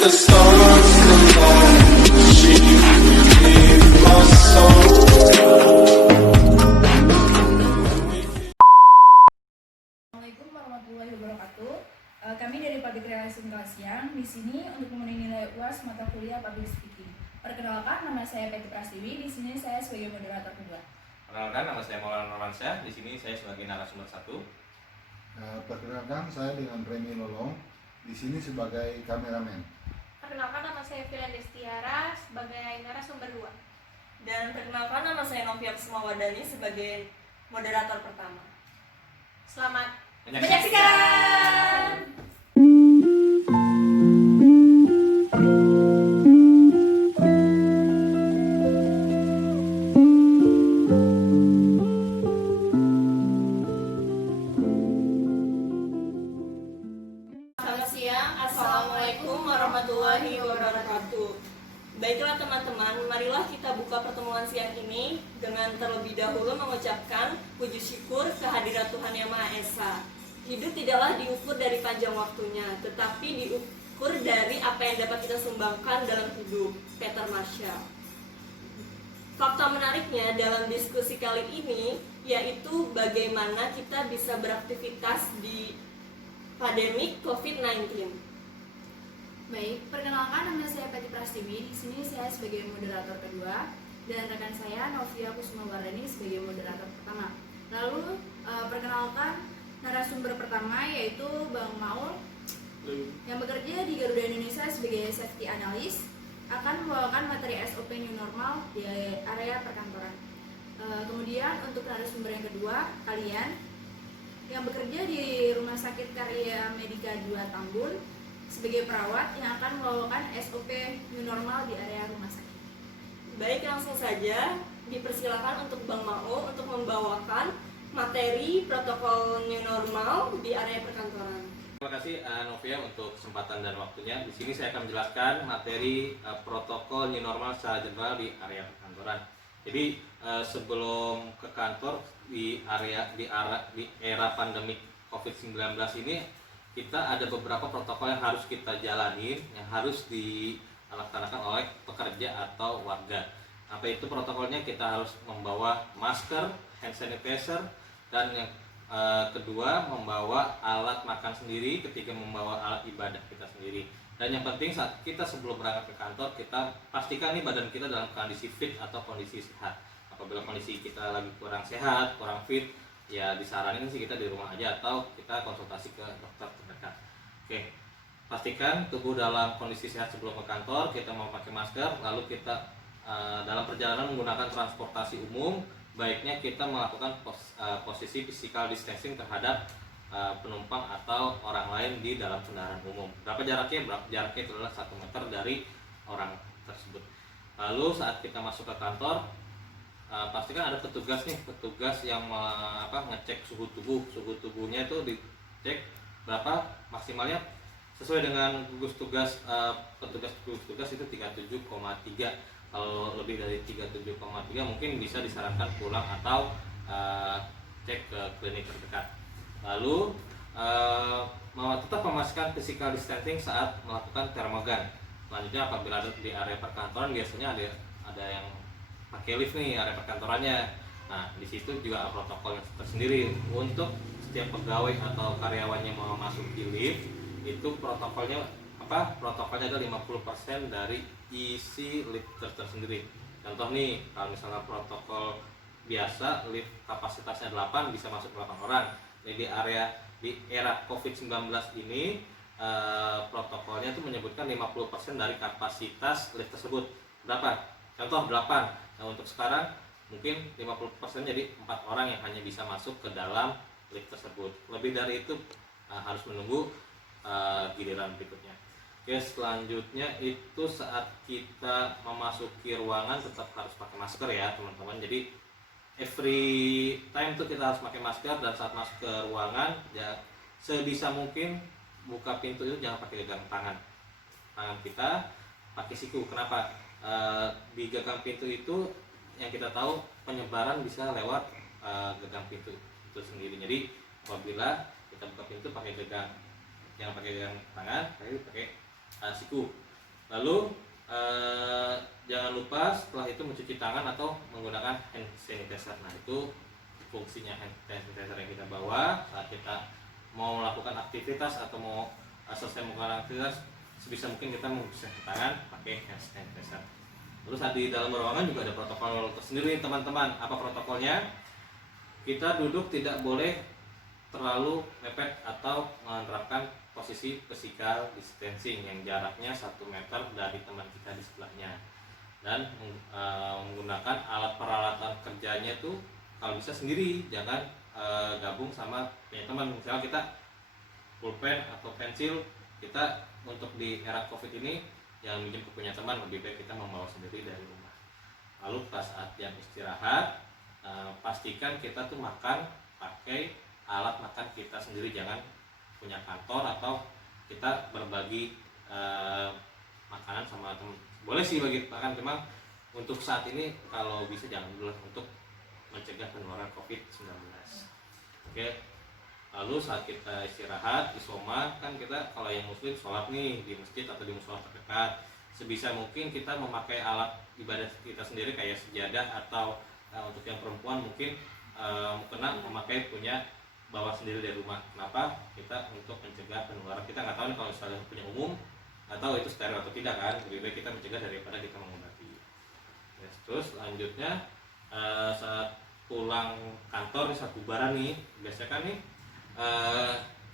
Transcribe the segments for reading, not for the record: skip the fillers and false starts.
the stars collide. She breathed my soul. Assalamualaikum warahmatullahi wabarakatuh. Kami dari Public Relations kelas siang di sini untuk memenuhi nilai UAS mata kuliah Public Speaking. Perkenalkan, nama saya Peti Prastiwi. Di sini saya sebagai moderator kedua. Perkenalkan, nama saya Maulana Nurmansyah. Di sini saya sebagai narasumber 1. Perkenalkan, saya dengan Remy Lolong. Di sini sebagai kameramen. Perkenalkan, nama saya Filan Destiara sebagai narasumber 2. Dan perkenalkan, nama saya Novia Kusmawadani sebagai moderator pertama. Selamat Menyaksikan! Selamat siang. Assalamualaikum warahmatullahi wabarakatuh. Baiklah teman-teman, marilah kita buka pertemuan siang ini dengan terlebih dahulu mengucapkan puji syukur kehadirat Tuhan Yang Maha Esa. Hidup tidaklah diukur dari panjang waktunya, tetapi diukur dari apa yang dapat kita sumbangkan dalam hidup. Peter Marshall. Fakta menariknya dalam diskusi kali ini yaitu bagaimana kita bisa beraktivitas di pandemik COVID-19. Baik, perkenalkan, nama saya Peti Prastiwi. Di sini saya sebagai moderator kedua dan rekan saya Novia Kusmawardani sebagai moderator pertama. Lalu perkenalkan narasumber pertama yaitu Bang Maul yang bekerja di Garuda Indonesia sebagai safety analyst, akan membawakan materi SOP New Normal di area perkantoran. Kemudian untuk narasumber yang kedua, kalian yang bekerja di Rumah Sakit Karya Medika 2 Tambun sebagai perawat yang akan membawakan SOP New Normal di area rumah sakit. Baik, langsung saja dipersilakan untuk Bang Mao untuk membawakan materi protokol new normal di area perkantoran. Terima kasih Novia untuk kesempatan dan waktunya. Di sini saya akan menjelaskan materi protokol new normal secara general di area perkantoran. Jadi sebelum ke kantor di era pandemi COVID-19 ini, kita ada beberapa protokol yang harus kita jalani, yang harus dilaksanakan oleh pekerja atau warga. Apa itu protokolnya? Kita harus membawa masker, hand sanitizer, dan yang kedua membawa alat makan sendiri ketika membawa alat ibadah kita sendiri. Dan yang penting saat kita sebelum berangkat ke kantor, kita pastikan nih badan kita dalam kondisi fit atau kondisi sehat. Apabila kondisi kita lagi kurang sehat, kurang fit, ya disaranin sih kita di rumah aja atau kita konsultasi ke dokter terdekat. Oke, pastikan tubuh dalam kondisi sehat sebelum ke kantor. Kita mau pakai masker, lalu kita dalam perjalanan menggunakan transportasi umum, baiknya kita melakukan posisi physical distancing terhadap penumpang atau orang lain di dalam kendaraan umum. Berapa jaraknya? Jaraknya itu adalah 1 meter dari orang tersebut. Lalu saat kita masuk ke kantor, pastikan ada petugas yang ngecek suhu tubuh. Suhu tubuhnya itu dicek berapa maksimalnya sesuai dengan gugus tugas. Petugas gugus tugas itu 37,3. Kalau lebih dari 37,3 mungkin bisa disarankan pulang atau cek ke klinik terdekat. Lalu tetap memastikan physical distancing saat melakukan termogan. Selanjutnya apabila ada di area perkantoran, biasanya ada yang pakai lift nih area perkantorannya. Nah, di situ juga ada protokol tersendiri untuk setiap pegawai atau karyawannya mau masuk di lift. Itu protokolnya ada 50% dari isi lift tersendiri. Contoh nih, kalau misalnya protokol biasa lift kapasitasnya 8 bisa masuk 8 orang. Jadi di era COVID-19 ini protokolnya itu menyebutkan 50% dari kapasitas lift tersebut. Berapa? Contoh 8. Nah, untuk sekarang mungkin 50% jadi 4 orang yang hanya bisa masuk ke dalam lift tersebut. Lebih dari itu harus menunggu giliran berikutnya. Oke, selanjutnya itu saat kita memasuki ruangan tetap harus pakai masker ya teman-teman. Jadi every time tuh kita harus pakai masker, dan saat masuk ke ruangan ya sebisa mungkin buka pintu itu jangan pakai gagang tangan. Tangan kita pakai siku. Kenapa? Di gagang pintu itu yang kita tahu penyebaran bisa lewat gagang pintu itu sendiri. Jadi apabila kita buka pintu pakai gagang, jangan pakai gagang tangan, tapi pakai siku. Lalu jangan lupa setelah itu mencuci tangan atau menggunakan hand sanitizer. Nah, itu fungsinya hand sanitizer yang kita bawa saat kita mau melakukan aktivitas atau mau selesai melakukan aktivitas, sebisa mungkin kita membersihkan tangan pakai hand sanitizer. Terus saat di dalam ruangan juga ada protokol tersendiri teman-teman. Apa protokolnya? Kita duduk tidak boleh terlalu mepet atau menerapkan posisi physical distancing yang jaraknya 1 meter dari teman kita di sebelahnya, dan menggunakan alat peralatan kerjanya tuh kalau bisa sendiri, jangan gabung sama punya teman. Misalnya kita pulpen atau pensil, kita untuk di era covid ini yang minjem ke punya teman, lebih baik kita membawa sendiri dari rumah. Lalu pas saat yang istirahat, pastikan kita tuh makan pakai alat makan kita sendiri, jangan punya kantor atau kita berbagi makanan sama teman. Boleh sih bagi makan, cuma untuk saat ini kalau bisa jangan dulu untuk mencegah penularan COVID-19. Oke. Lalu saat kita istirahat isoma, kan kita kalau yang muslim sholat nih di masjid atau di musola terdekat, sebisa mungkin kita memakai alat ibadah kita sendiri kayak sejadah, atau untuk yang perempuan mungkin kena memakai punya bawa sendiri dari rumah. Kenapa? Kita untuk mencegah penularan. Kita nggak tahu nih kalau misalnya punya umum, nggak tahu itu steril atau tidak kan. Lebih baik kita mencegah daripada kita mengobati. Yes, terus selanjutnya saat pulang kantor, saat bubaran nih, biasanya kan nih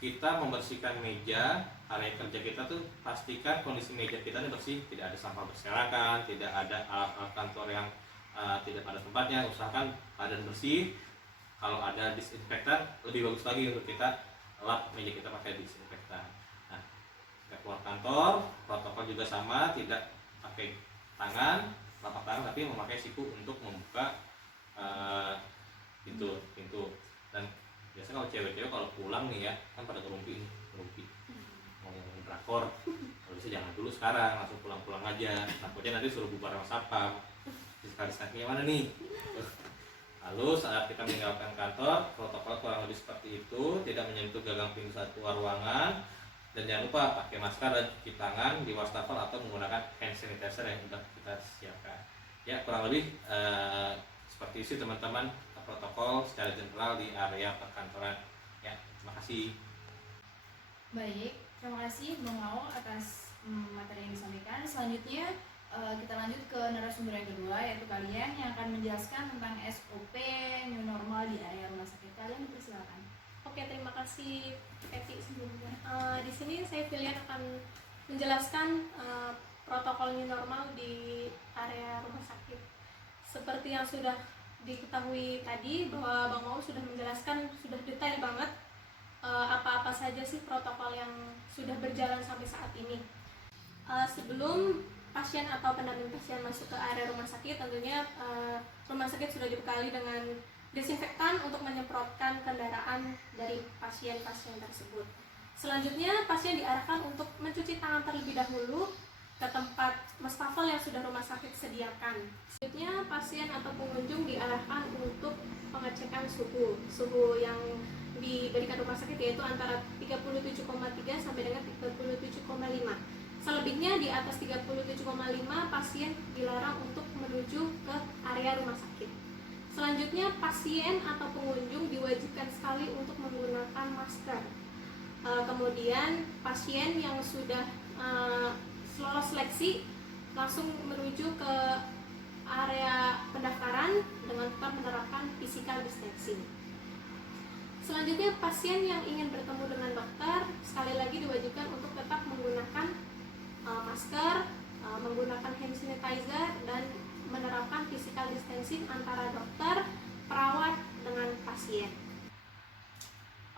kita membersihkan meja area kerja kita tuh, pastikan kondisi meja kita ini bersih, tidak ada sampah berserakan, tidak ada alat-alat kantor yang tidak pada tempatnya. Usahakan badan bersih. Kalau ada disinfektan lebih bagus lagi untuk kita lap meja kita pakai disinfektan. Nah, kita keluar kantor, protokol juga sama, tidak pakai tangan, telapak tangan, tapi memakai siku untuk membuka pintu. Dan biasanya kalau cewek-cewek kalau pulang nih ya, kan pada ngerumpi mau drakor. Kalau bisa jangan dulu sekarang, langsung pulang aja. Takutnya nanti suruh bubar sama satpam. Diskarisannya mana nih? Lalu saat kita meninggalkan kantor, protokol kurang lebih seperti itu, tidak menyentuh gagang pintu saat keluar ruangan, dan jangan lupa pakai masker dan cuci tangan di wastafel atau menggunakan hand sanitizer yang sudah kita siapkan. Ya, kurang lebih seperti itu teman-teman protokol secara general di area perkantoran. Ya, terima kasih. Baik, terima kasih Bang Mao atas materi yang disampaikan. Selanjutnya kita lanjut ke narasumber yang kedua, yaitu kalian yang akan menjelaskan tentang SOP new normal di area rumah sakit. Kalian dipersilakan. Oke, terima kasih Peti sebelumnya. Di sini saya Filian akan menjelaskan protokol new normal di area rumah sakit. Seperti yang sudah diketahui tadi, bahwa Bang Mau sudah menjelaskan sudah detail banget apa-apa saja sih protokol yang sudah berjalan sampai saat ini. Sebelum pasien atau pendamping pasien masuk ke area rumah sakit, tentunya rumah sakit sudah dibekali dengan desinfektan untuk menyemprotkan kendaraan dari pasien-pasien tersebut. Selanjutnya pasien diarahkan untuk mencuci tangan terlebih dahulu ke tempat wastafel yang sudah rumah sakit sediakan. Selanjutnya pasien atau pengunjung diarahkan untuk pengecekan suhu yang diberikan rumah sakit, yaitu antara 37,3 sampai dengan 37,5. Selebihnya di atas 37,5 pasien dilarang untuk menuju ke area rumah sakit. Selanjutnya pasien atau pengunjung diwajibkan sekali untuk menggunakan masker. Kemudian pasien yang sudah lolos seleksi langsung menuju ke area pendaftaran dengan tetap menerapkan physical distancing. Selanjutnya pasien yang ingin bertemu dengan dokter sekali lagi diwajibkan untuk tetap menggunakan masker, menggunakan hand sanitizer, dan menerapkan physical distancing antara dokter, perawat, dengan pasien.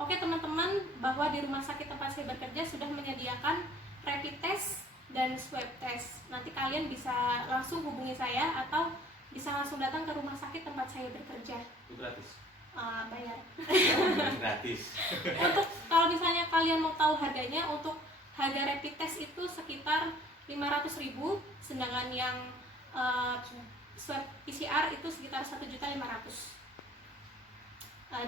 Oke teman-teman, bahwa di rumah sakit tempat saya bekerja sudah menyediakan rapid test dan swab test. Nanti kalian bisa langsung hubungi saya atau bisa langsung datang ke rumah sakit tempat saya bekerja. Itu gratis. Bayar. Gratis. Untuk kalau misalnya kalian mau tahu harganya, untuk harga rapid test itu sekitar 500.000, sedangkan yang swab PCR itu sekitar 1.500.000.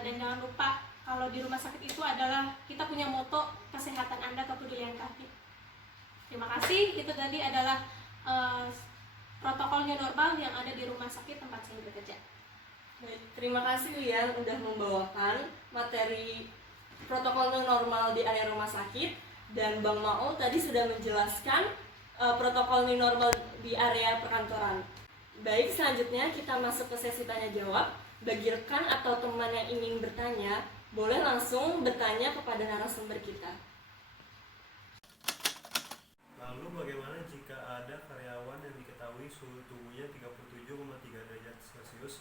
Dan jangan lupa kalau di rumah sakit itu adalah kita punya moto kesehatan Anda kepedulian kami. Terima kasih. Itu tadi adalah protokol new normal yang ada di rumah sakit tempat saya bekerja. Baik, terima kasih Lian udah membawakan materi protokol new normal di area rumah sakit, dan Bang Mao tadi sudah menjelaskan protokol new normal di area perkantoran. Baik, selanjutnya kita masuk ke sesi tanya jawab. Bagi rekan atau teman yang ingin bertanya, boleh langsung bertanya kepada narasumber kita. Lalu bagaimana jika ada karyawan yang diketahui suhu tubuhnya 37,3 derajat Celcius?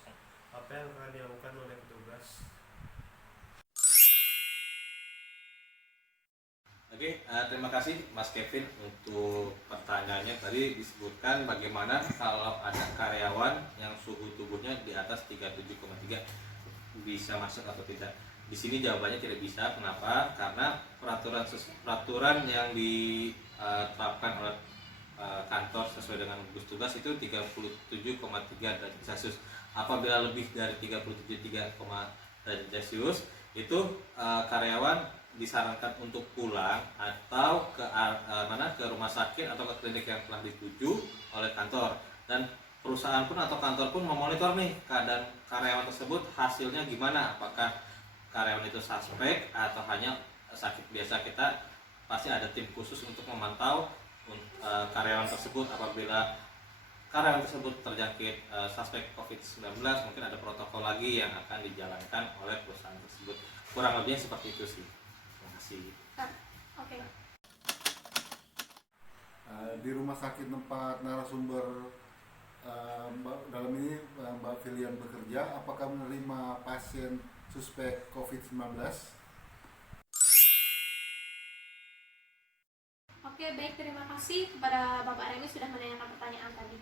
Apa yang akan dilakukan oleh petugas? Oke, terima kasih Mas Kevin untuk pertanyaannya. Tadi disebutkan bagaimana kalau ada karyawan yang suhu tubuhnya di atas 37,3 bisa masuk atau tidak. Di sini jawabannya tidak bisa. Kenapa? Karena peraturan yang diterapkan oleh kantor sesuai dengan gugus tugas itu 37,3 derajat Celcius. Apabila lebih dari 37,3 derajat Celcius, itu karyawan disarankan untuk pulang atau ke rumah sakit atau ke klinik yang telah dituju oleh kantor, dan perusahaan pun atau kantor pun memonitor nih keadaan karyawan tersebut, hasilnya gimana, apakah karyawan itu suspek atau hanya sakit biasa. Kita pasti ada tim khusus untuk memantau karyawan tersebut. Apabila karyawan tersebut terjangkit suspek COVID-19, mungkin ada protokol lagi yang akan dijalankan oleh perusahaan tersebut. Kurang lebihnya seperti itu sih. Oke. Di rumah sakit tempat narasumber dalam ini Mbak Filian bekerja, apakah menerima pasien suspek COVID-19? Oke, baik, terima kasih kepada Bapak Remi sudah menanyakan pertanyaan tadi.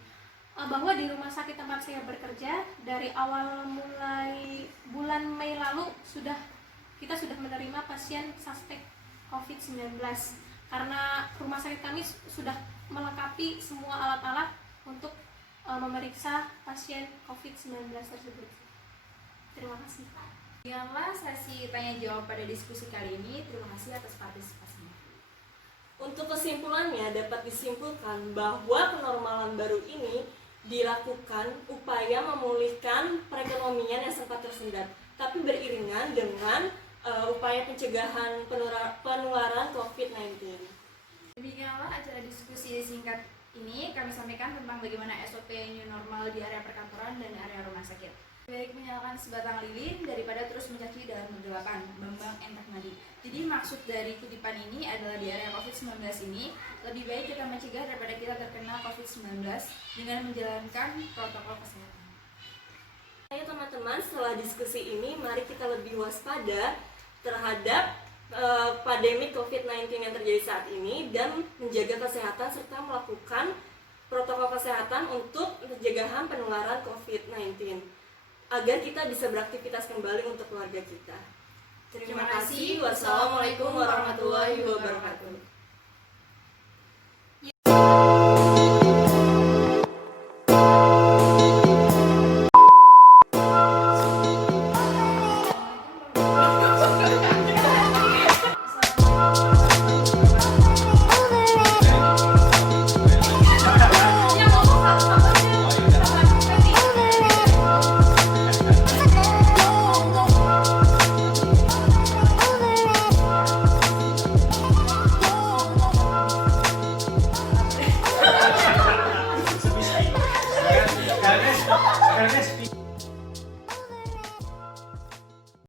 Bahwa di rumah sakit tempat saya bekerja dari awal mulai bulan Mei lalu kita sudah menerima pasien suspek COVID-19 karena rumah sakit kami sudah melengkapi semua alat-alat untuk memeriksa pasien COVID-19 tersebut. Terima kasih. Demikianlah sesi tanya jawab pada diskusi kali ini. Terima kasih atas partisipasinya. Untuk kesimpulannya, dapat disimpulkan bahwa kenormalan baru ini dilakukan upaya memulihkan perekonomian yang sempat tersendat, tapi beriringan dengan upaya pencegahan penularan COVID-19. Demikianlah acara diskusi singkat ini kami sampaikan tentang bagaimana SOP new normal di area perkantoran dan area rumah sakit. Baik menyalakan sebatang lilin daripada terus mencaci dalam kegelapan. Bambang Entakmadi. Jadi maksud dari kutipan ini adalah di area COVID-19 ini lebih baik kita mencegah daripada kita terkena COVID-19 dengan menjalankan protokol kesehatan. Ayo teman-teman, setelah diskusi ini mari kita lebih waspada terhadap pandemi COVID-19 yang terjadi saat ini dan menjaga kesehatan serta melakukan protokol kesehatan untuk pencegahan penularan COVID-19 agar kita bisa beraktivitas kembali untuk keluarga kita. Terima kasih. Wassalamualaikum warahmatullahi wabarakatuh. Karena